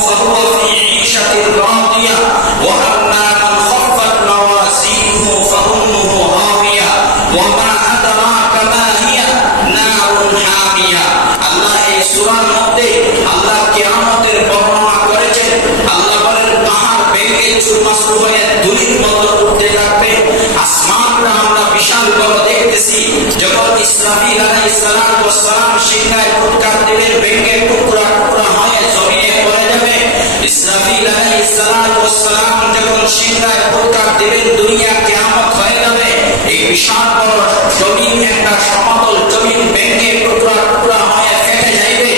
فهو في عيشة راضية শুরু হয়ে ধুলির মতো উঠতে থাকবে। আসমানটা আমরা বিশাল বড় দেখতেছি। যখন ইসরাফিল আলাইহিস সালাম সিংহায় ফুৎকার দিবেন, ভেঙে টুকরা টুকরা হয়ে জমিনে পড়ে যাবে। ইসরাফিল আলাইহিস সালাম যখন সিংহায় ফুৎকার দিবেন, দুনিয়া কিয়ামত হয়ে যাবে। এই বিশাল বড় জমিন, একটা সমতল জমিন ভেঙে টুকরা টুকরা হয়ে ফেটে যাবে।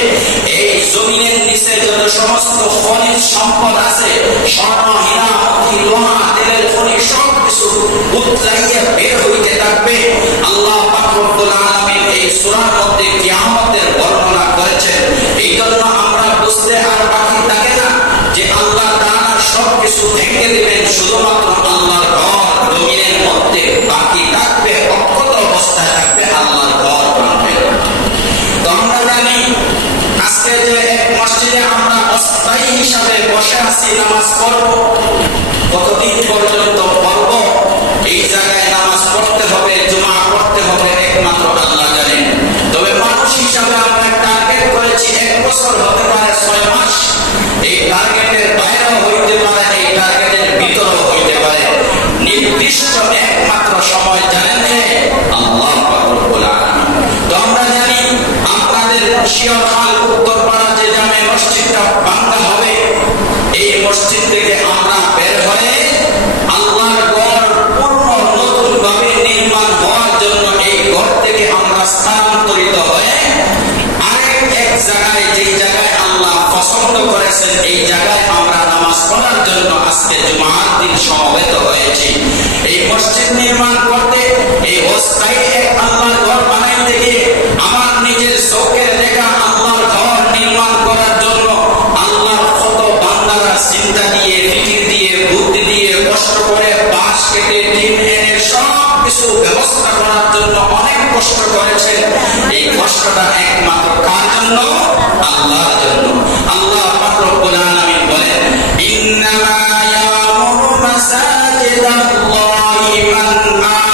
এই জমিনের নিচে যত সমস্ত খনিজ সম্পদ আছে, স্বর্ণ, হীরা, মতি, লোহা, তেলের খনি, সব কিছু উতলাইয়া বের হইতে থাকবে। আল্লাহ পাক রব্বুল আলামিন এই সূরার মধ্যে কিয়ামতের বর্ণনা করেছেন। এই জন্য আমরা বুঝতে আর বাকি থাকে না যে আল্লাহ তাআলা সব কিছু ভেঙে দিবেন, শুধুমাত্র আল্লাহর ঘর জমিনের মধ্যে বাকি থাকবে, অক্ষত অবস্থায় থাকবে, আল্লাহর ঘর বানাবে। তো আমরা জানি আজকে যে এক মসজিদে আমরা অস্থায়ী হিসাবে বসে আছি, নামাজ পড়ব, কতদিন পর্যন্ত পড়ব, এই জায়গায় নামাজ পড়তে হবে, জুমা পড়তে হবে, একমাত্র আল্লাহ জানেন। তবে মানুষ হিসাবে আমরা টার্গেট করেছি 1 বছর, হতে পারে 6 মাস। এই টার্গেটের বাইরেও হইতে পারে, এই টার্গেটের ভিতরেও হইতে পারে। নির্দিষ্ট একমাত্র সময় জানেন যে আল্লাহ পাক রব্বুল আলামিন। তো আমরা জানি আপনাদের শিয়ারহাল উত্তরপাড়া যে জামে মসজিদটা ভাঙা হবে, এই মসজিদ থেকে আমরা বের হয়ে আল্লাহর ঘর পূর্ণ নতুন ভাবে নির্মাণ হওয়ার জন্য এই ঘর থেকে আমরা স্থানান্তরিত হয়ে আরেক এক জায়গায়, যেই জায়গায় আল্লাহ পছন্দ করেছেন, এই জায়গায় আমরা নামাজ পড়ার জন্য আজকে জুমার দিন সমবেত হয়েছি। এই মসজিদ নির্মাণ করতে, এই অস্থায়ী এক আল্লাহর ঘর বানাইতে গিয়ে আমার নিজের চোখের দেখা আল্লাহর ঘর নির্মাণ করার জন্য আল্লাহর কত বান্দারা চিন্তা দিয়ে, ফিকির দিয়ে, বুদ্ধি দিয়ে, কষ্ট করে বাঁশ কেটে, টিন এনে সব কিছু ব্যবস্থা করার জন্য অনেক কষ্ট করেছেন। এই কষ্টটা একমাত্র কার জন্য? আল্লাহর জন্য। আল্লাহ পাক রব্বুল আলামিন বলেন, ইন্নামা ইয়ামুরু মাসাজিদাল্লাহি মান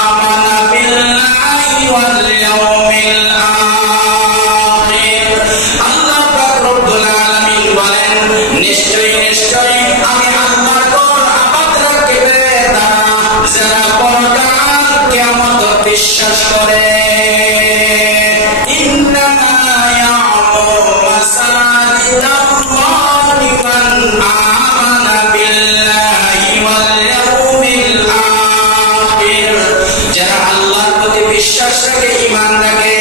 আমানা বিল্লাহি ওয়াল ইয়াউমিল আখির। আল্লাহ পাক রব্বুল আলামিন বলেন, নিশ্চয়ই নিশ্চয়ই আমি আল্লাহর ঘর আবাদ রাখবে তারা যারা পরকাল কিয়ামত বিশ্বাস করে। ইন্নামা ইয়ামুরু মাসাজিদাল্লাহি মান আমানা বিল্লাহি ওয়াল ইয়াউমিল আখির। যারা আল্লাহর প্রতি বিশ্বাস রাখে, ঈমান রাখে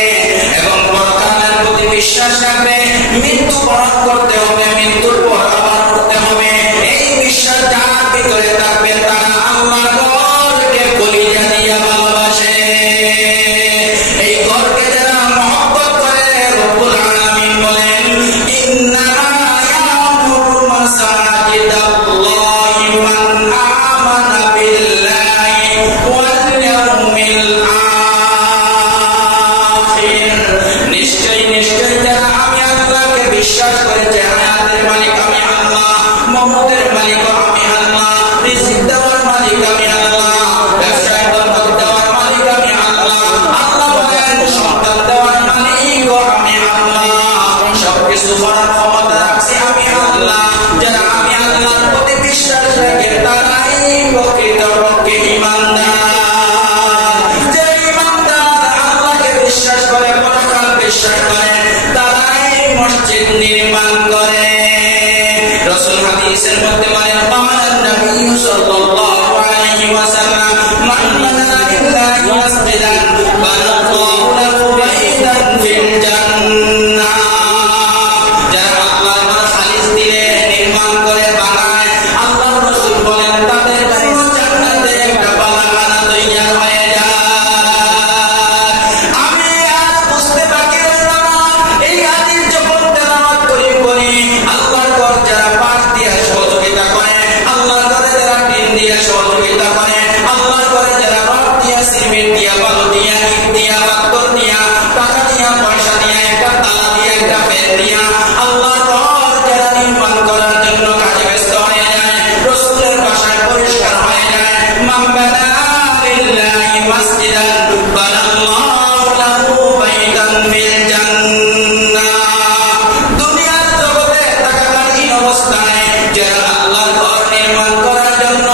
এবং পরকালের প্রতি বিশ্বাস রাখবে, মৃত্যু বরণ করতে হবে, মৃত্যুর পর আবার উঠতে হবে, এই বিশ্বাস যার ভিতরে থাকবে তারা আল্লাহর ঘরকে কলিজা দিয়ে ভালোবাসে। এই ঘরকে যারা মহব্বত করে, রব্বুল আলামিন বলেন, ইন্নামা ইয়ামুরু মাসাজিদাল্লাহি মান আমানা বিল্লাহি ওয়াল ইয়াউমিল আখির। নিশ্চয়ই নিশ্চয়ই যারা আমি আল্লাহকে বিশ্বাস করেছে, হায়াতের মালিক আমি আল্লাহ, মওতের মালিক আমি আল্লাহ, রিজিক দেওয়ার মালিক আমি আল্লাহ, ব্যবসায় বরকত দেওয়ার মালিক আমি আল্লাহ। আল্লাহ বলেন, সন্তান দেওয়ার মালিক আমি আল্লাহ, সবকিছু করার ক্ষমতা রাখছি আমি আল্লাহ। যারা আমি আল্লাহর প্রতি বিশ্বাস রাখে তারাই প্রকৃতপক্ষে ঈমানদার। যে ঈমানদার আল্লাহকে বিশ্বাস করে, পরকাল বিশ্বাস করে, তারাই মসজিদ নির্মাণ করে। রাসূল হাদিসের মধ্যে বলেন, ক্বালান নবী সাল্লাল্লাহু আলাইহি ওয়াসাল্লাম, মান বানা লিল্লাহি মাসজিদান বানাল্লাহু লাহু বাইতান ফিল জান্নাহ। যারা আল্লাহর ঘর খালিস দিলে নির্মাণ করে, বানায়, আল্লাহর রাসূল বলেন তাদের জন্য জান্নাতে একটা বাগান তৈরি হয়ে যায়। আমি আর বুঝতে বাকি রইল না, এই হাদিস যখন তেলাওয়াত করি আল্লাহর ঘর যারা পাশ দিয়ে সহযোগিতা করে, আল্লাহর ঘরে যারা টিন দিয়ে সহযোগিতা করে, আল্লাহর ঘরে যারা রড দিয়া, সিমেন্ট দিয়া, বালু দিয়া, ইট দিয়া, পাথর দিয়া, টাকা দিয়া, পয়সা দিয়া, একটা তালা দিয়া, একটা ফ্যান দিয়া আল্লাহর ঘর যারা নির্মাণ করার জন্য কাজে ব্যস্ত হয়ে যায়, রাসূলের ভাষায় পরিষ্কার হয়ে যায়, মান বানা লিল্লাহি মাসজিদান বানাল্লাহু লাহু বাইতান ফিল জান্নাহ। দুনিয়ার জগতে থাকাকালীন অবস্থায় যারা আল্লাহর ঘর নির্মাণ করার জন্য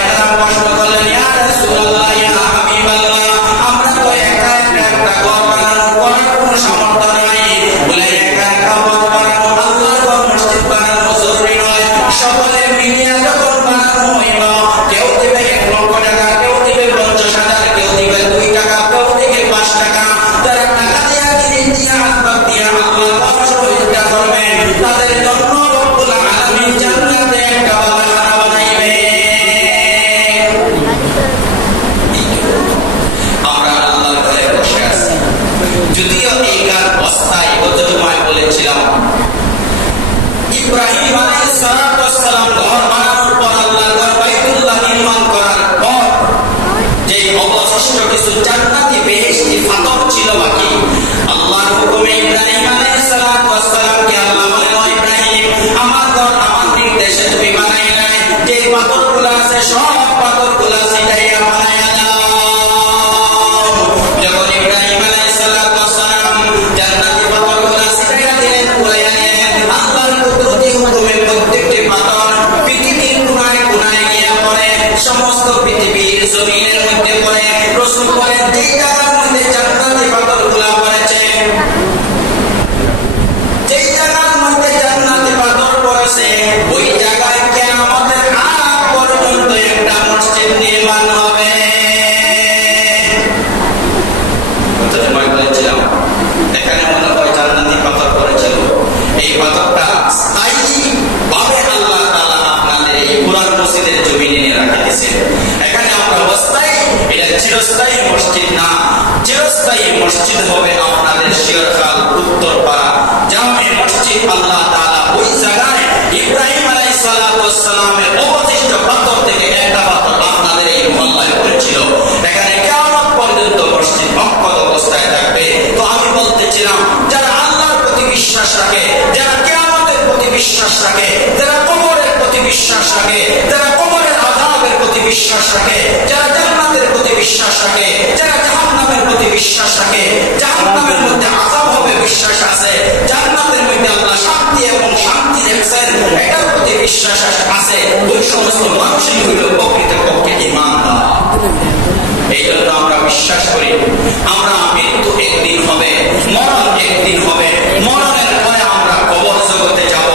সাহাবায়ে কেরাম প্রশ্ন করলেন, ইয়া রাসূলুল্লাহ, ইয়া হাবিবাল্লাহ, আমরা তো একা একটা ঘর বানানো করার কোনো সামর্থ্য নাই। বলে একা একা ঘর বানানো, আল্লাহর ঘর মসজিদ বানানো জরুরি নয়। সকলে মিলিয়ে যখন বানানো হইল, কেউ দিবে 1 লক্ষ টাকা, কেউ দিবে 50,000, কেউ দিবে 2 টাকা, কেউ দিবে 5 টাকা। তারা টাকা দিয়া কিনে দিয়া আসবাব দিয়া আল্লাহর ঘর সহযোগিতা করবেন। তাদের জন্য রব্বুল আলামিন জান্নাতে একটা বাগান বানাইবে। আমরা আল্লাহর ঘরে বসে আছি। যদিও এই গান অস্থায়ী, গত জুমায় বলেছিলাম, ইব্রাহিম আলাইহিস সালাম ঘর বানানোর পর, আল্লাহর ঘর বাইতুল্লাহ নির্মাণ করার পর যে অবশিষ্ট কিছু জান্নাতি বেহেশতি পাথর ছিল বাকি, আল্লাহর হুকুমে ইব্রাহিম আলাইহিস সালামকে আল্লাহ বলেন, ও ইব্রাহিম, আমার ঘর আমার নির্দেশে তুমি বানাইলে যে পাথরগুলো আছে সব পাথরগুলো ছিটাইয়া বানাইয়া দাও। যখন ইব্রাহিম আলাইহিস সালাম জান্নাতি পাথরগুলো ছিটাইয়া দিলেন, কুড়াইয়া নিলেন, আল্লাহর কুদরতি হুকুমে প্রত্যেকটি পাথর পৃথিবীর কোনায় কোনায় গিয়ে পড়ে, সমস্ত পৃথিবীর জমিনের মধ্যে পড়ে। রাসূল বলেন, যেই জায়গার মধ্যে জান্নাতি পাথরগুলো পড়েছে, যেই জায়গার মধ্যে জান্নাতি পাথর পড়েছে, ওই জায়গায় কিয়ামতের আগ পর্যন্ত একটা মসজিদ নির্মাণ হবে। বলেছিলাম এখানে মনে হয় জান্নাতি পাথর পড়েছিল। এই পাথরটা স্থায়ী ভাবে আল্লাহ তাআলা আপনাদের এই পুরান মসজিদের জমিনে নিয়ে রাখিয়েছেন। এখানে আমরা অস্থায়ী, এটা চিরস্থায়ী মসজিদ না। চিরস্থায়ী মসজিদ হবে আপনাদের শিরখাল উত্তরপাড়া জামে মসজিদ। আল্লাহ তাআলা ওই জায়গায় ইব্রাহিম আলাইহিস সালামের অবশিষ্ট পাথর থেকে একটা পাথর আপনাদের এই মহল্লায় পড়েছিল। এখানে কিয়ামত পর্যন্ত মসজিদ অক্ষত অবস্থায় থাকবে। তো আমি বলতেছিলাম, যারা আল্লাহর প্রতি বিশ্বাস রাখে, যারা কিয়ামতের প্রতি বিশ্বাস রাখে, যারা কবরের প্রতি বিশ্বাস রাখে, যারা কবরের আযাবের প্রতি বিশ্বাস রাখে, যারা জান্নাতের প্রতি বিশ্বাস রাখে, যারা জাহান্নামের প্রতি বিশ্বাস রাখে, জাহান্নামের মধ্যে আযাব হবে বিশ্বাস আছে, জান্নাতের মধ্যে আল্লাহ শান্তি এবং শান্তি রেখেছেন এটার প্রতি বিশ্বাস আছে, ওই সমস্ত মানুষই হইল প্রকৃতপক্ষে ঈমানদার। এই জন্য আমরা বিশ্বাস করি আমরা মৃত্যু একদিন হবে, মরণ একদিন হবে, মরণের পরে আমরা কবর জগতে যাব।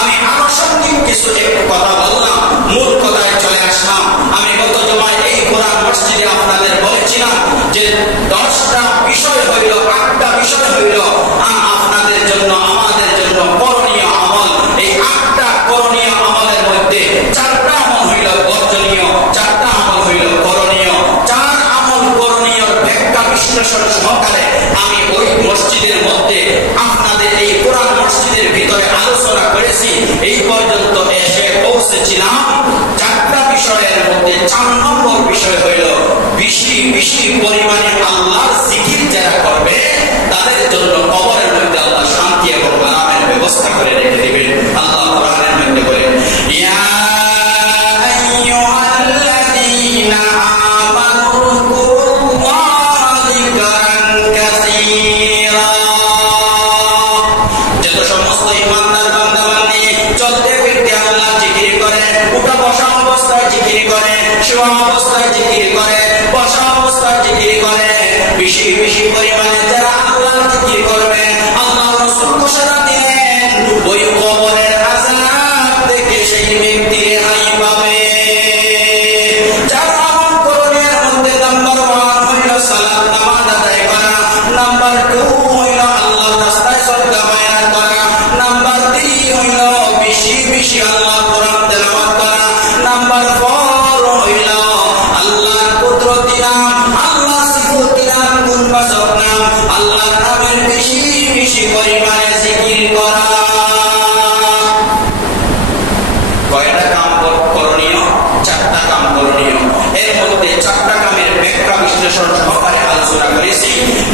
আমি আনুষঙ্গিক কিছু একটু কথা বললাম, মূল কথায় চলে আসলাম। আমি গত জমায় এই কোরআন মসজিদে আপনাদের বলেছিলাম যে 10টা বিষয় হইল, 8টা বিষয় হইল আপনাদের জন্য, আমাদের জন্য করণীয় আমল। এই 8টা করণীয় আমলের মধ্যে 4টা আমল হইল বর্জনীয়, 4টা আমল হইল করণীয়। 4 আমল করণীয় ব্যাখ্যা বিশ্লেষণ সহকারে আমি ওই মসজিদের মধ্যে আপনাদের এই কোরআন মসজিদের ভিতরে আলোচনা করেছি। এই পর্যন্ত এসে পৌঁছেছিলাম 4টা বিষয়ের মধ্যে 4 নম্বর বিষয় হইল বেশি বেশি পরিমাণে আল্লাহর জিকির যারা করবে তাদের জন্য কবরের মধ্যে আল্লাহ শান্তি এবং আরামের ব্যবস্থা করে রেখে দিবেন। আল্লাহ কোরআনের মধ্যে বলেন, ইয়া আইয়ুহাল্লাযীনা আমানু যকুরুল্লাহা যিকরান কাসীরা। যত সমস্ত ঈমানদার বান্দা-বান্দী চলতে ফিরতে আল্লাহ জিকির করে, উঠা বসা অবস্থায় জিকির করে, শোয়া অবস্থায় জিকির করে, বসা অবস্থায় জিকির করে, বেশি বেশি পরিমাণে যারা আল্লাহর জিকির করবে, আল্লাহ রাসূল ঘোষণা দিলেন ওই কবরের আযাব থেকে সেই ব্যক্তি রেহাই পাবে। যার আমল করণের মধ্যে নাম্বার 1 হইল সালাত নামাজ আদায় করা, নাম্বার 2 হইল আল্লাহর রাস্তায় সদকা বায়না করা, নাম্বার 3 হইল বেশি বেশি আল্লাহর কোরআন তেলাওয়াত করা, নাম্বার 4 হইল আল্লাহর কুদরতি নাম, আল্লাহর সিফাতি নাম, গুণবাচক নাম, আল্লাহর নামের বেশি বেশি পরিমাণে জিকির করা। কয়টা কাম করণীয়? 4টা কাম করণীয়। এর মধ্যে 4টা কামের ব্যাখ্যা বিশ্লেষণ সহকারে আলোচনা করেছি।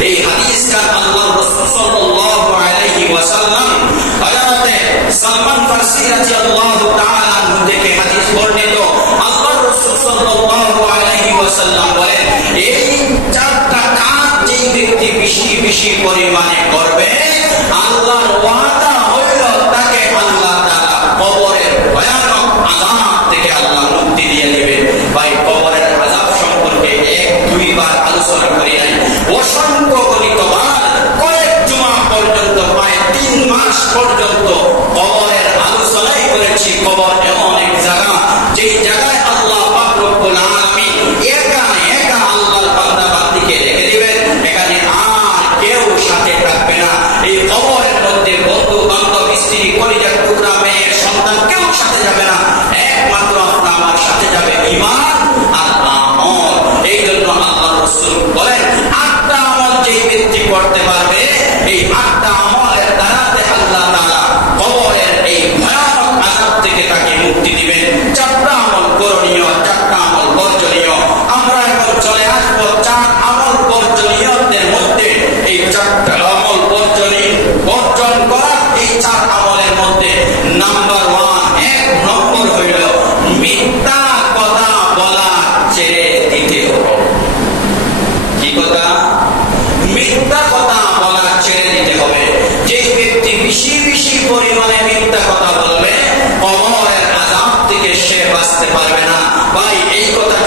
এই হাদিস কান আল্লাহর রাসূল সাল্লাল্লাহু আলাইহি ওয়াসাল্লাম হযরতে সালমান ফারসি রাদিয়াল্লাহু তাআলা আনহু থেকে হাদিস বর্ণিত। আল্লাহর রাসূল সাল্লাল্লাহু আলাইহি ওয়াসাল্লাম বলেন, এই 4টা কাজ যেই ব্যক্তি বেশি বেশি পরিমাণে করবে, আল্লাহর ওয়াদা হইল তাকে আল্লাহ তাআলা কবরের ভয়ানক আযাব থেকে আল্লাহ মুক্তি দিয়ে দিবেন।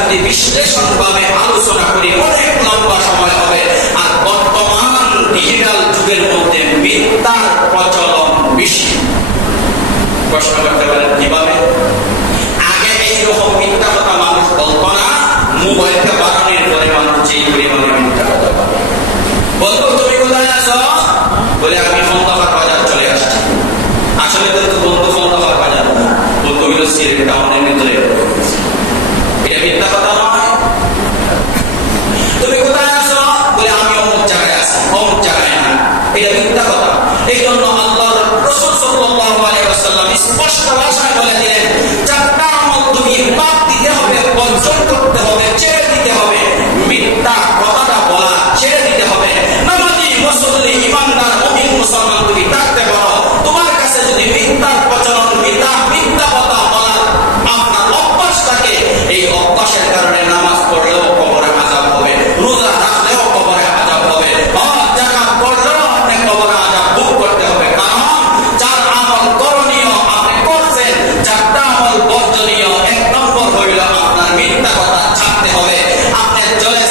যদি বিশ্লেষণভাবে আলোচনা করি অনেক লম্বা সময় হবে। আর বর্তমান ডিজিটাল যুগের মধ্যে মিথ্যার প্রচলন বেশি। প্রশ্ন করতে পারেন কিভাবে? আগে এইরকম মিথ্যা কথা মানুষ বলতো না, মোবাইলটা বাড়ানোর পরে মানুষ যেই পরিমাণে মিথ্যা কথা বলে। বলতো তুমি কোথায় আছো? বলে আমি খন্দকার বাজার চলে আসছি। আসলে তো বন্ধু খন্দকার বাজার না, বলতো হইল সিলেট টাউনের ভিতরে। এটা মিথ্যা কথা নয়। তুমি কোথায় আছো? বলে আমি অমুক জায়গায় আছি। অমুক জায়গায় না, এটা মিথ্যা কথা। এই জন্য আল্লাহ রাসূল সাল্লাল্লাহু আলাইহি ওয়াসাল্লাম স্পষ্ট ভাষায় বলে দিলেন, চারটা আমল তুমি বাদ দিতে হবে, বর্জন করতে হবে, ছেড়ে দিতে হবে। মিথ্যা কথাটা বলা ছেড়ে দিতে হবে। নামাজি, মুসল্লি, ইমানদার, মুমিন মুসলমান তুমি থাকতে পারো, তোমার কাছে যদি মিথ্যার প্রচলন, মিথ্যা কথা বলার আপনার অভ্যাস থাকে, এই অভ্যাসের কারণে নামাজ পড়লেও কবরে আযাব হবে, রোজা রাখলেও কবরে আযাব হবে, হজ যাকাত করলেও আপনি কবরে আযাব ভোগ করতে হবে। কারণ যার আমল করণীয় আপনি করছেন, চারটা আমল বর্জনীয়। এক নম্বর হইল আপনার মিথ্যা কথা ছাড়তে হবে। আপনি জলেস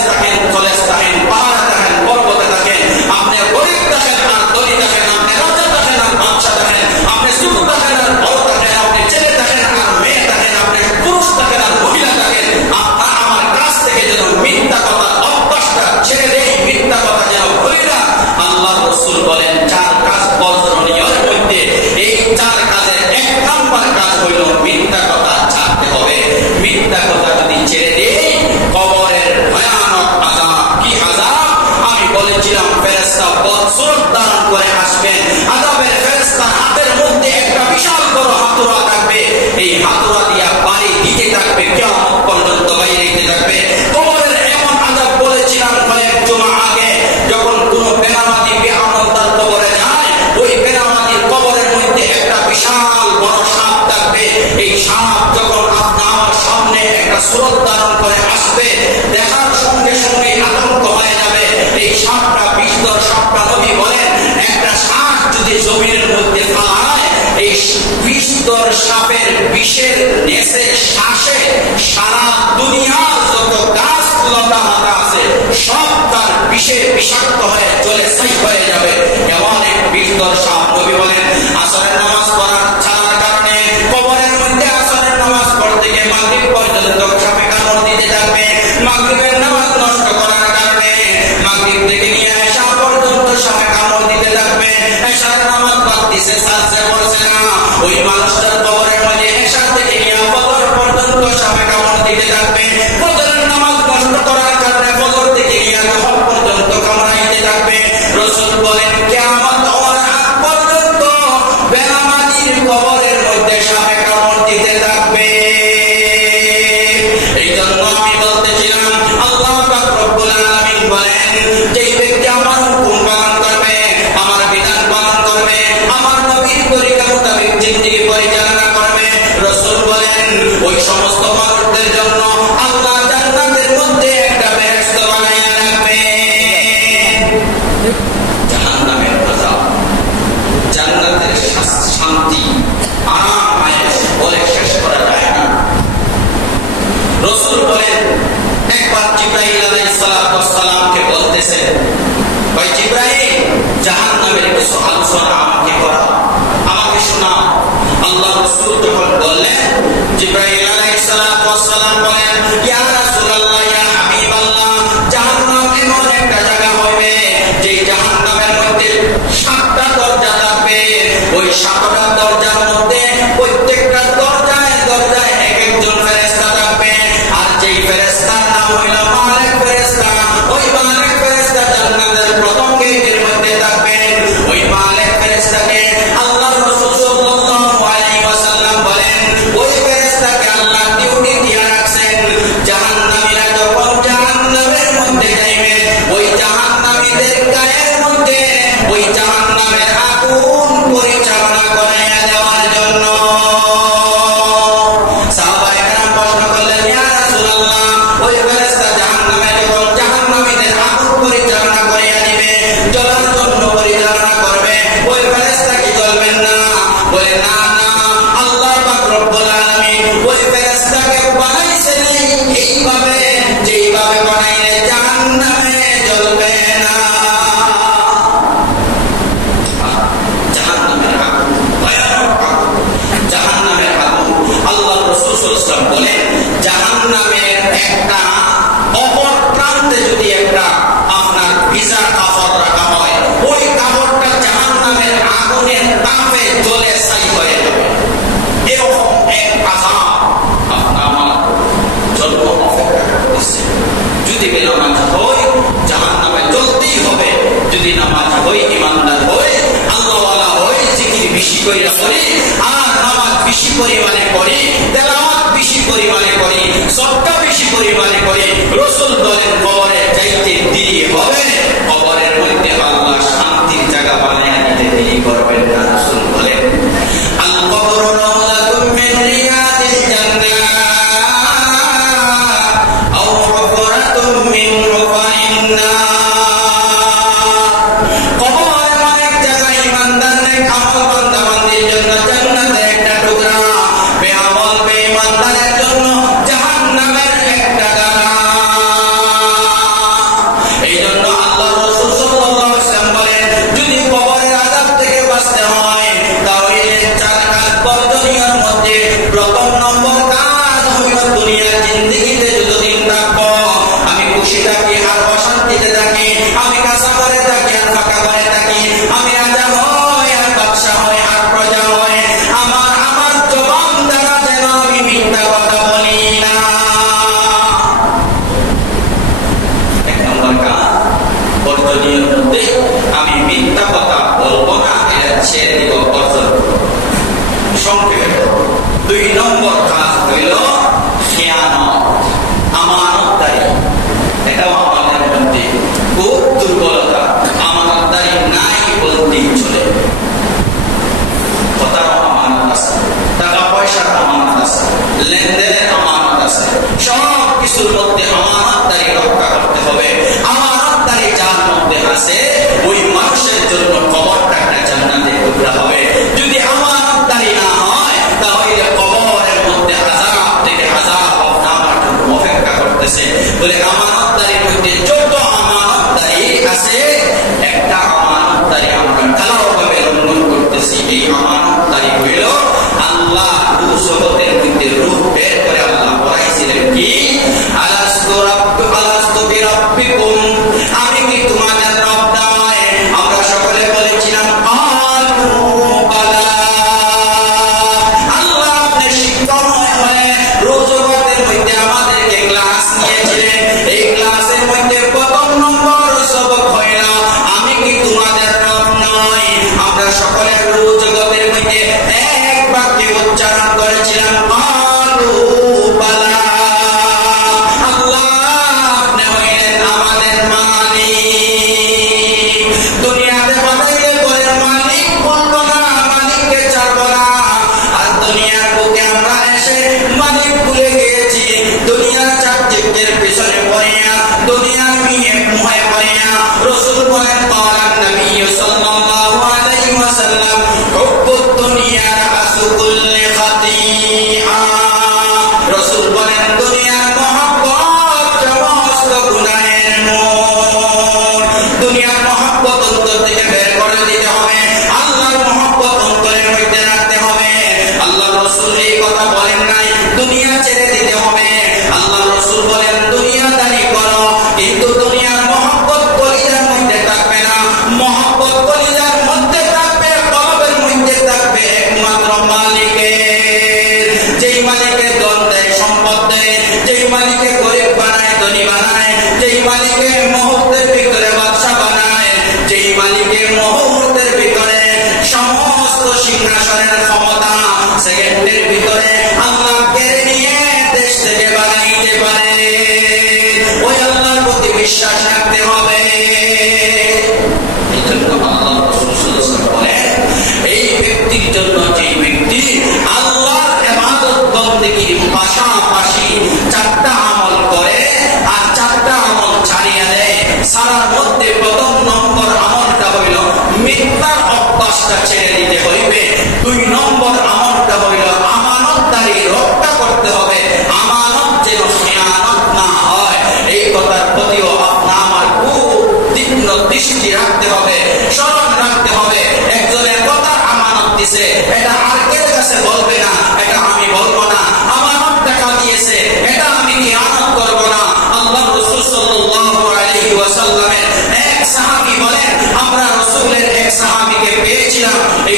থাকেন, পাহাড়ে থাকেন, পর্বতে থাকেন, আপনি গরিব থাকেন আর ধনী থাকেন, আপনি রাজা থাকেন আর বাদশা থাকেন, আপনি ছোট থাকেন আর বড় থাকেন, আপনি ছেলে থাকেন আর মেয়ে থাকেন, আপনি পুরুষ থাকেন আর মহিলা থাকেন, আপনার আমার কাছ থেকে যেন মিথ্যা কথা অভ্যাসটা ছেড়ে দেয়, মিথ্যা কথা যেন বলি না। আল্লাহ রাসূল বলেন চার কাজ বর্জনীয়ের মধ্যে এই চার কাজের এক নম্বর কাজ হইল মিথ্যা কথা ছাড়তে হবে। মিথ্যা কথা যদি ছেড়ে দেয়, কবরের ভয়ানক আযাব। কি আযাব? আমি বলেছিলাম ফেরেশতা বৎসর ধারণ করে আসবেন। আযাবের ফেরেশতার হাতের মধ্যে একটা বিশাল বড় হাতুড়া থাকবে। এই হাতুড়া দিয়া বাড়ি দিতে থাকবে, কিয়ামত পর্যন্ত বাইরে দিতে থাকবে। কবরের এমন আযাব বলেছিলাম কয়েক জুমা আগে, যখন কোন বেনামাজি বেআমল তার কবরে যায়, ওই বেনামাজির কবরের মধ্যে একটা বিশাল বড় সাপ থাকবে। এই সাপ যখন আপনার সামনে একটা সুরত ধারণ করে আসবে, দেখার সঙ্গে সঙ্গে আতঙ্ক হয়ে যাবে। এই সাপটা বিষধর সাপটা, নবী বলেন একটা সাপ যদি জমিনের মধ্যে ফালায়, এই বিষধর সাপের বিষের নেশে শ্বাসে সারা দুনিয়ার যত গাছ লতা পাতা আছে সব তার বিষে বিষাক্ত হয়ে চলে ছাই হয়ে যাবে। এমন এক বিষধর সাপ। নবী বলেন আসরের নামাজ পড়ার ছাড়ার কারণে কবরের মধ্যে আসরের নামাজ পড়তে গিয়ে মাগরিব পর্যন্ত সাপে কামড় দিতে থাকবে। মাগরিবের নামাজ নষ্ট করার কারণে মাগরিব থেকে নিয়ে এশা পর্যন্ত সাপে কামড় দিতে থাকবে। এশার নামাজ বাদ দিছে, সাজদা করছে না, ওই মানুষটার কবরের মধ্যে এশা থেকে নিয়ে ফজর পর্যন্ত সাপে কামড় দিতে থাকবে। ফজরের নামাজ নষ্ট করার কারণে ফজর থেকে নিয়ে দুহর পর্যন্ত কামড়াইতে থাকবে। রাসূল বলেন কিয়ামত হওয়ার আগ পর্যন্ত বেনামাজির কবরের মধ্যে সাপে কামড় দিতে থাকবে। এই জন্য আমি বলতেছিলাম আল্লাহ পাক রব্বুল আলামিন বলেন, যেই ব্যক্তি আমার হুকুম পালন করবে, আমার বিধান পালন করবে, আমার নবীর তরিকা মোতাবেক জিন্দেগি পরিচালনা করবে, রাসূল বলেন ওই সমস্ত মানুষদের জন্য আল্লাহ জান্নাতের মধ্যে একটা বেহেশত বানাইয়া রাখবেন। জাহান্নামের আযাব, জান্নাতের শান্তি, আরাম, আয়েশ বলে শেষ করা যায় না। রাসূল বলেন একবার জিবরাইল আলাইহিস সালামকে বলতেছেন, ভাই জিবরাইল, জাহান্নামের কিছু আলোচনা আমাকে করা, আমাকে শোনাও। আল্লাহ রাসূল যখন বললেন, জিবরাইল আলাইহিস সালাম বলেন, ইয়া রাসূলুল্লাহ, ইয়া হাবিবাল্লাহ, জাহান্নাম এমন একটা জায়গা হবে যে জাহান্নামের মধ্যে 7টা দরজা থাকবে। ওই 7টা দরজার মধ্যে প্রত্যেকটা দরজায় দরজায় এক একজন ফেরেশতা থাকবে। আর যেই ফেরেশতার নাম হইল মালিক ফেরেশতা, ওই মালিক ফেরেশতা জান্নাতের প্রথম গেটের মধ্যে থাকবেন। ওই মালিক ফেরেশতা থেকে নামাজ হই জাহান্নামে জ্বলতেই হবে। যদি নামাজ হই, ইমানদার হই, আল্লাহওয়ালা হই, জিকির বেশি করে করি, আর নামাজ বেশি পরিমাণে করি, তেলাওয়াত বেশি পরিমাণে করি, সদকা বেশি পরিমাণে করি, রাসূল বলেন কবরে যাইতে দেরি হবে, কবরের মধ্যে আল্লাহ শান্তির জায়গা বানিয়ে দিতে দেরি করবেন না। রাসূল বলেন আল কবরু রাওযাতুম মিন রিয়াদিল জান্নাহ আও হুফরাতুম মিন হুফারিন নার। কবর এমন এক জায়গা, ইমানদার নেক আমল বান্দা বান্দির জন্য জান্নাতের একটা টুকরা, বেআমল বেঈমানদারের জন্য জাহান্নামের একটা গাড়া। এই জন্য আল্লাহ রাসূল সাল্লাল্লাহু আলাইহি ওয়াসাল্লাম বলেন, যদি কবরের আযাব থেকে বাঁচতে হয় তাহলে চার কাজ বর্জনীয়ের মধ্যে প্রথম নম্বর কাজ হলো দুনিয়ার জিন্দেগিতে যতদিন থাকবো আমি খুশি থাকি আর অশান্তিতে থাকি, আমি কাঁচা ঘরে থাকি আর ফাঁকা ঘরে থাকি, আমি রাজা হই আর বাদশা হই আর প্রজা হই, আমার জবান দ্বারা যেন আমি মিথ্যা কথা বলি না। এক নম্বর কাজ বর্জনীয়ের মধ্যে আমি মিথ্যা কথা বলবো না, এটা ছেড়ে দিব, বর্জন সংক্ষেপে। দুই নম্বর কাজ হইল খিয়ানত, আমানতদারি। এটাও আমাদের মধ্যে খুব দুর্বলতা, আমানতদারি নাই বলতেই চলে। কথার আমানত আছে, টাকা পয়সার আমানত আছে, লেনদেনের আমানত আছে, সব কিছুর মধ্যে আমানতদারি রক্ষা করতে হবে। আমানতদারি যার মধ্যে আছে ওই মানুষের জন্য কবরটা একটা জান্নাতের টুকরা হবে। যদি আমানতদারি না হয় তাহলে কবরের মধ্যে আযাব থেকে আযাব আপনার জন্য অপেক্ষা করতেছে। বলে আমানতদারির মধ্যে যত আমানতদারি আছে, একটা আমানতদারি আমরা ঢালাওভাবে লঙ্ঘন করতেছি। এই আমানতদারি হইল আল্লাহ জগতের মধ্যে রূপ বের করে আল্লাহ বলাইছিলেন কি, আলাস্তু বিরাব্বিকুম, আমি কি তোমাদের রব নয়? আমরা সকলে বলেছিলাম ক্বালু বালা। আল্লাহ আপনি শিক্ষাময় হয়ে রোজগতের মধ্যে আমাদেরকে ক্লাস নিয়েছিলেন। এই ক্লাসের মধ্যে প্রথম নম্বর সবক হইল আমি কি তোমাদের রব নয়? আমরা সকলে রোজগতের মধ্যে এক বাক্যে উচ্চারণ করেছিলাম ক্বালু বালা। আল্লাহ আপনি হইলেন আমাদের মালিক। দুনিয়াতে বানাইলে ঘরের মালিক বলবো না, মালিককে ছাড়বো না। আর দুনিয়ার বুকে আমরা এসে মালিক ভুলে গিয়েছি। দুনিয়ার চাকচিক্যের পিছনে পড়িয়া, দুনিয়ার মিয়ে মুহে পড়িয়া। রাসূল বলেন ক্বালান নবী সাল্লাল্লাহু আলাইহি ওয়াসাল্লাম হুব্বুদ দুনিয়া রাসু কুল্লি খাতিআ। রাসূল বলেন দুনিয়ার মহব্বত সমস্ত গুনাহের মূল। দুনিয়ার মহব্বত অন্তর থেকে বের করে দিতে হবে, আল্লাহর মহব্বত অন্তরের মধ্যে রাখতে হবে। আল্লাহ রাসূল এই কথা বলেন নাই দুনিয়া ছেড়ে দিতে হবে। আল্লাহ রাসূল বলেন দুনিয়াদারি করো, কিন্তু দুনিয়ার মহব্বত কলিজার মধ্যে থাকবে না। মহব্বত কলিজার মধ্যে থাকবে, কলবের মধ্যে থাকবে একমাত্র মালিকের। যেই মালিকের ধন দেয়, সম্পদ দেয়, যেই মালিকের গরিব বানায়, ধনী বানায়, যেই মালিকের মুহূর্তের ভিতরে বাদশা বানায়, যেই মালিকের মুহূর্তের ভিতরে সমস্ত সিংহাসনের ক্ষমতা সেকেন্ডের ভিতরে আল্লাহ কেড়ে নিয়ে দেশ থেকে বানাইতে পারে, ওই আল্লাহর প্রতি বিশ্বাস রাখতে হবে। এই জন্য আল্লাহ রাসূল সাল্লাল্লাহু আলাইহি ওয়াসাল্লাম বলেন, এই ব্যক্তির জন্য, যে ব্যক্তি আল্লাহর ইবাদত বন্দেগীর পাশাপাশি চারটা আমল করে আর চারটা আমল ছাড়িয়ে দেয়, সারার মধ্যে প্রথম নম্বর আমলটা হইল মিথ্যার অভ্যাসটা ছেড়ে দিতে হইবে। দুই নম্বর আমলটা হইল আমানতদারি রক্ষা করতে হবে, আমানত যেন খেয়ানত না হয়। এই কথার প্রতিও আপনা আমার খুব তীক্ষ্ণ দৃষ্টি রাখতে হবে, স্মরণ রাখতে হবে। একজনের কথা আমানত দিছে, এটা আর কেউ কাছে বলবে না, এটা আমি বলবো না। আমানত টাকা দিয়েছে, এটা আমি খেয়ানত করবো না। আল্লাহ রাসূল সাল্লাল্লাহু আলাইহি ওয়াসাল্লামের এক সাহাবী বলেন, আমরা রাসূলের এক সাহাবীকে পেয়েছিলাম। এই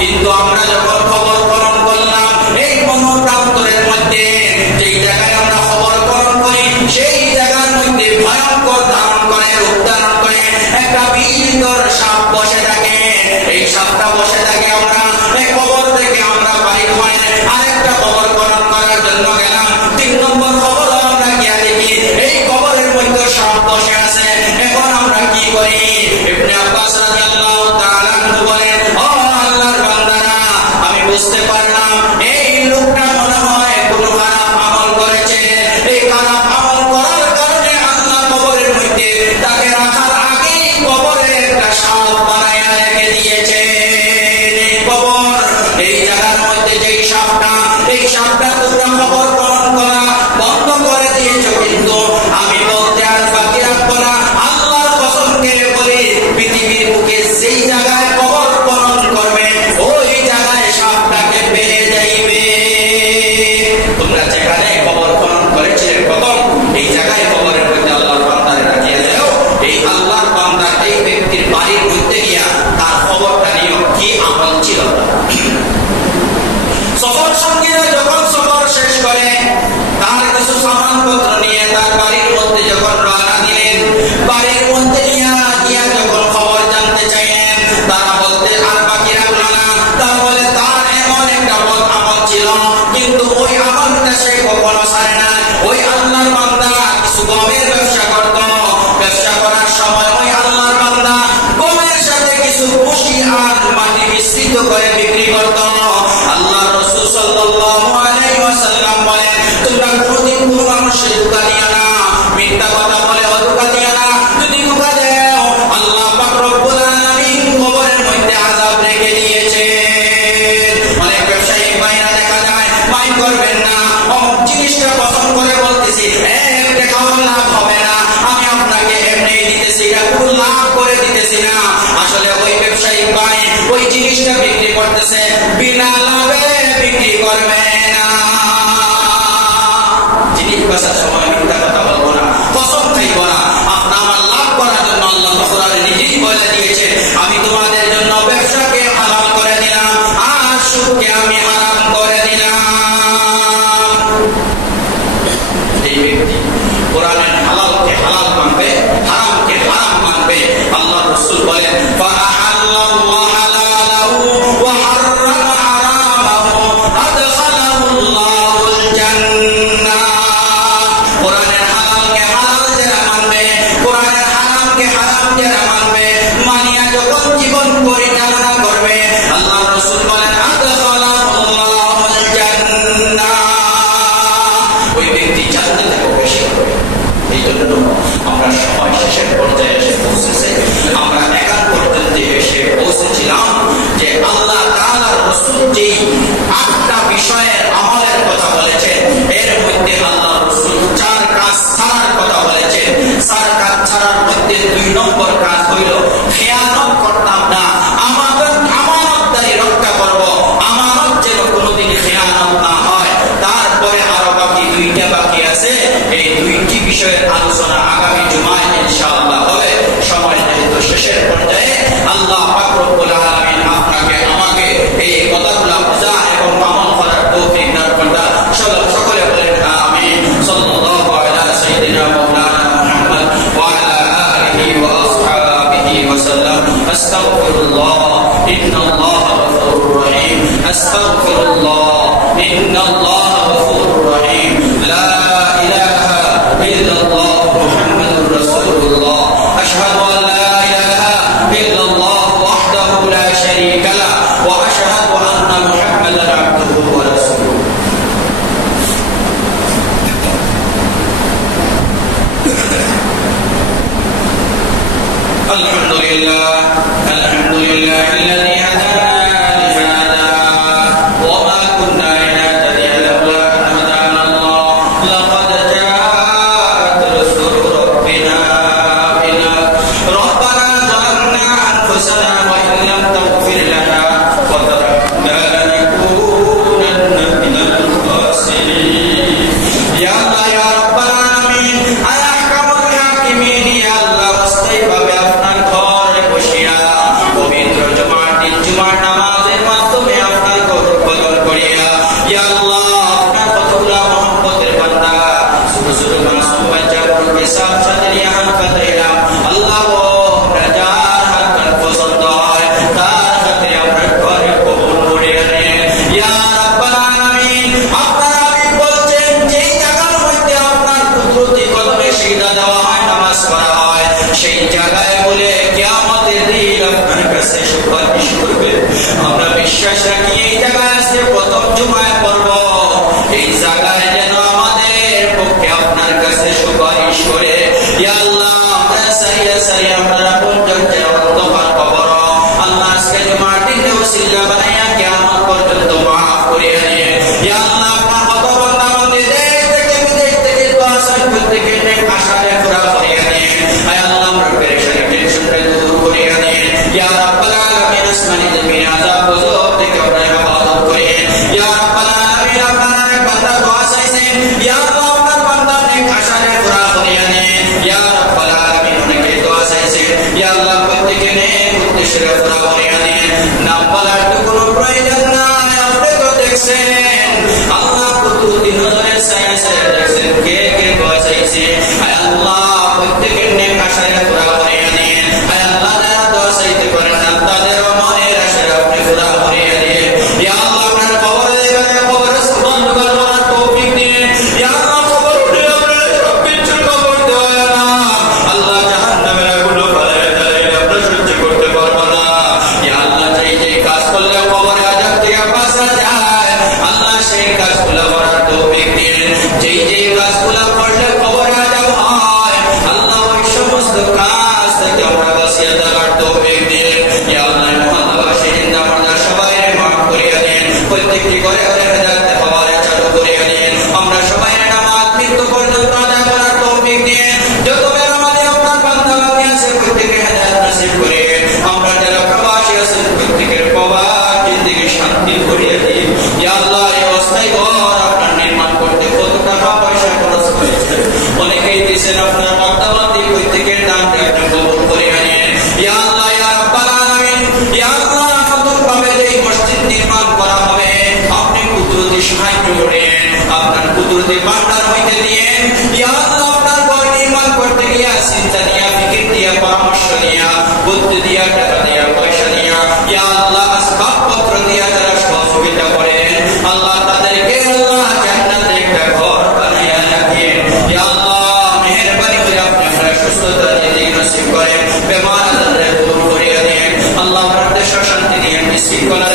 কিন্তু আমরা যখন খবর গ্রহণ করলাম এই বনপ্রান্তরের মধ্যে যেই জায়গায় আমরা খবর গ্রহণ করি সেই জায়গার মধ্যে ভয়ঙ্কর ধারণ করে রূপ ধারণ করে একটা বিষধর সাপ বসে থাকে। এই সাপটা বসে থাকে, আমরা এই খবর থেকে আমরা বাহির হয়ে আরেকটা খবর গ্রহণ করার জন্য গেলাম। 3 নম্বর খবর আমরা গিয়ে দেখি এই খবরের মধ্যে সাপ বসে আছে। এখন আমরা কি করি? ইবনে আব্বাস রাদিয়াল্লাহু তাআলা বলেন, ও আল্লাহর বান্দারা, আমি বুঝতে পারলাম এই লোকটা মনে হয় কোনো খারাপ আমল করেছে। এই খারাপ আমল করার কারণে আল্লাহ কবরের মধ্যে তাকে রাখার আগেই কবরে একটা সাপ বানায় রেখে দিয়েছে। এই কবর, এই জায়গার মধ্যে যেই সাপটা, এই সাপটা তোমরা খবর গ্রহণ করা বন্ধ করে দিয়েছো, কিন্তু আমি বলতে আর বাকি রাখবো না। আল্লাহর কসম করে বলি, পৃথিবীর বুকে যেই জায়গায় কবর গ্রহণ করবে ওই জায়গায় সাপটাকে পেয়ে যাইবে। তোমরা যেখানে কবর গ্রহণ করেছিলে প্রথম, এই জায়গায় কবরের মধ্যে আল্লাহর বান্দারে রাখিয়ে দেও। এই আল্লাহর বান্দা এই ব্যক্তির বাড়ির মধ্যে গিয়া তার খবরটা নিয়ে কি আমল ছিল। সফর সঙ্গীরা যখন সফর শেষ করে তার কিছু সামানপত্র নিয়ে তার বাড়ির মধ্যে যখন রওনা দিলেন, বাড়ির মধ্যে গিয়া যখন খবর জানতে চাইলেন, তারা বলতে আর বাকি রাখলো না। তারা বলে তার এমন একটা বদ আমল ছিল, কিন্তু ওই আমলটা সে কখনো ছাড়ে না। ওই আল্লাহর বান্দা কিছু গমের ব্যবসা করত। ব্যবসা করার সময় ওই আল্লাহর বান্দা গমের সাথে কিছু ভুসি আর মাটি মিশ্রিত করে বিক্রি করত। আল্লাহ রাসূল সাল্লাল্লাহু আলাইহি ওয়াসাল্লাম বলেন, তোমরা কোনদিন কোনো মানুষের ধোঁকা দিও না, মিথ্যা কথা বলে ধোঁকা দিও না। যদি ধোঁকা দাও আল্লাহ পাক রব্বুল আলামিন কবরের মধ্যে আযাব রেখে দিয়েছে। অনেক ব্যবসায়ী বাইরে দেখা যায় মাইন্ড করবেন না, জিনিসটা পছন্দ করে বলতেছি একটা খাওয়া লাভ হবে না, আমি আপনাকে এমনি দিতেছি, এটা কোনো লাভ করে দিতেছি না। আসলে ওই ব্যবসায়ী ভাই ওই জিনিসটা বিক্রি করতেছে, বিনা লাভে বিক্রি করবে না। জিনিস বেচার সময় মিথ্যা কথা বলবো না, কসম খাইব না। আপনার আমার লাভ করার জন্য আল্লাহ তাআলা নিজেই বলে দিয়েছে, আমি তোমাদের জন্য ব্যবসাকে হালাল করে দিলাম আর সুদকে আমি হারাম করে দিলাম। এই ব্যক্তি কোরআনের হালালকে হালাল মানবে, হারামকে হারাম মানবে। আল্লাহ রাসূল বলেন, ফাআহাল্লাল্লাহু হালালাহু ওয়া হাররামা হারামাহু আদখালাহুল্লাহুল জান্নাহ। কোরআনের হালালকে হালাল যারা মানবে, কোরআনের হারামকে হারাম যারা মানবে, মানিয়া যখন জীবন পরিচালনা করবে, আল্লাহ রাসূল বলেন আদখালাহুল্লাহুল জান্নাহ, ওই ব্যক্তি জান্নাতে প্রবেশ করবে। এই জন্য আমরা সবাই শেষের পর্যায়ে এসে পৌঁছেছে। আমরা একান্ত পর্যন্ত এসে পৌঁছেছিলাম যে আল্লাহ তাআলার রাসূল যেই 8টা বিষয়ের আমলের কথা বলেছেন, এর মধ্যে আল্লাহ রাসূল 4 কাজ ছাড়ার কথা বলেছেন। 4 কাজ ছাড়ার মধ্যে 2 নম্বর কাজ হইল খেয়ানত করতাম না, আমানতদারি রক্ষা করব। আমানত যেন কোনোদিন খেয়ানত না হয়। তারপরে আরো বাকি 2টা বাকি আছে, এই 2টি বিষয়ের আলোচনা আগামী জুমায় ইনশাআল্লাহ হবে। সময় যেহেতু শেষের পর্যায়ে, আল্লাহ পাক রব্বুল আলামিন আপনাকে আমাকে এই কথাগুলো বোঝা এবং আমল করার তৌফিক দান করুন। সকলে বলেন আমিন। সাল্লাল্লাহু আলা সাইয়্যিদিনা মাওলানা মুহাম্মদ ওয়া আলা আলিহি ওয়া আসহাবিহি ওয়া সাল্লাম। আস্তাগফিরুল্লাহ ইন্নাল্লাহা গফুরুর রহিম। আস্তাগফিরুল্লাহ ইন্নাল্লাহা গফুরুর রহিম। লা ইলাহা ইল্লাল্লাহ মুহাম্মাদুর রাসূলুল্লাহ। আশহাদু আন লা ইলাহা ইল্লাল্লাহ ওয়াহদাহু লা শারীকা লাহু ওয়া আশহাদু আন্না মুহাম্মাদান আবদুহু ওয়া রাসূলুহু। الحمد لله الذي هدانا জুমায় পড়ব, এই জায়গায় যেন আমাদের পক্ষে আপনার কাছে সুপারিশ করে ইয়া আল্লাহ আমরা সারিয়া সারিয়া আমরা পর্যন্ত অন্তর কবর আল্লাহ আজকে জুমার দিনে ওসিলা বানাইয়া কিয়ামত পর্যন্ত মাফ করে নিয়ে ইয়া আল্লাহ আপনার কত বান্দা আমাদের দেশ থেকে বিদেশ থেকে দোয়া সাইফুল থেকে নেক আশারে পুরা করে নিয়ে আয় আল্লাহ আমরা পেরেশানি টেনশনটা দূর করে নিয়ে ইয়া রাব্বাল আলামিন আসমানি জমিন আযাব গজব থেকে আমরা হেফাজত করে ইয়া রাব্বাল আলামিন আপনার এক বান্দা দোয়া চাইছে ইয়া আল্লাহ আপনার বান্দা নেক আশারে পুরা করে নিয়ে ইয়া রাব্বাল আলামিন অনেকে দোয়া চাইছে ইয়া আল্লাহ প্রত্যেকে নেক উদ্দেশ্যে পুরা করে নিয়ে নাম বলার তো কোনো প্রয়োজন নাই, আপনি তো দেখছেন আল্লাহ প্রতিদিন নজরে চাইছে দেখছেন কে কে দোয়া চাইছে আয় আল্লাহ প্রত্যেকের নেক আশারে পুরা করে নিয়ে আয় আল্লাহ যারা দোয়া চাইতে পারেন না তাদের মনের আশারে আপনি পুরা করে নিয়ে ইয়া আল্লাহ আপনার কবরে দেবেন কবরে সুবহান করার তৌফিক দিন ইয়া আল্লাহ কবর উঠে আমরা রব্বির কবর দেওয়া না আল্লাহ জাহান্নামের আগুন ফেলে দেয় আমরা সহ্য করতে পারবো না ইয়া আল্লাহ যেই কাজ করলে কবরে আযাব থেকে বাঁচা যায় আল্লাহ সেই কাজগুলো করার তৌফিক দিন যেই কাজগুলো করলে কবরে আযাব হয় আল্লাহ ওই সমস্ত কাজ থেকে আমরা বাঁচিয়ে থাকার তৌফিক দিন ইয়া আল্লাহ মুহাম্মদবাসী জিন্দা মুর্দা সবাই মাফ করিয়া দিন প্রত্যেকটি ঘরে ঘরে হেদায়েত হওয়ারে চালু করিয়া দিন আমরা সবাই নামাজ মৃত্যু পর্যন্ত আদায় করার তৌফিক দিন যত বের আমাদের আপনার বান্দা বান্দী আছে প্রত্যেকে হেদায়েত নসিব করে আমরা যারা প্রবাসী আছেন প্রত্যেকের প্রবাস জিন্দেগি শান্তি করিয়া দিন ইয়া আল্লাহ এই অবস্থায় ঘর আপনার নির্মাণ করতে কত টাকা পয়সা খরচ করেছে অনেকেই দিয়েছেন আপনার বান্দাবান্দি প্রত্যেকের দানকে আপনি কবুল করে নিন ইয়া আল্লাহ ইয়া রাব্বাল আলামিন ইয়া আল্লাহ সুন্দরভাবে এই মসজিদ নির্মাণ করা হবে আপনি কুদরতি সাহায্য করেন আপনার কুদরতি ভান্ডার হইতে দিয়েন ইয়া আল্লাহ আপনার ঘর নির্মাণ করতে গিয়া চিন্তা দিয়া ফিকির দিয়া পরামর্শ দিয়া বুদ্ধি দিয়া টাকা দিয়া পয়সা দিয়া ইয়া আল্লাহ আসবাবপত্র দিয়া যারা সহযোগিতা করেন আল্লাহ তাদেরকে আল্লাহ জান্নাতে একটা ঘর বানাইয়া রাখেন ইয়া আল্লাহ মেহেরবানি করে আপনি আমরা সুস্থতা দিয়ে নসিব করেন বেমার আজারে দূর করিয়া দেন আল্লাহ আমাদের শান্তি দিয়ে বিশৃঙ্খলা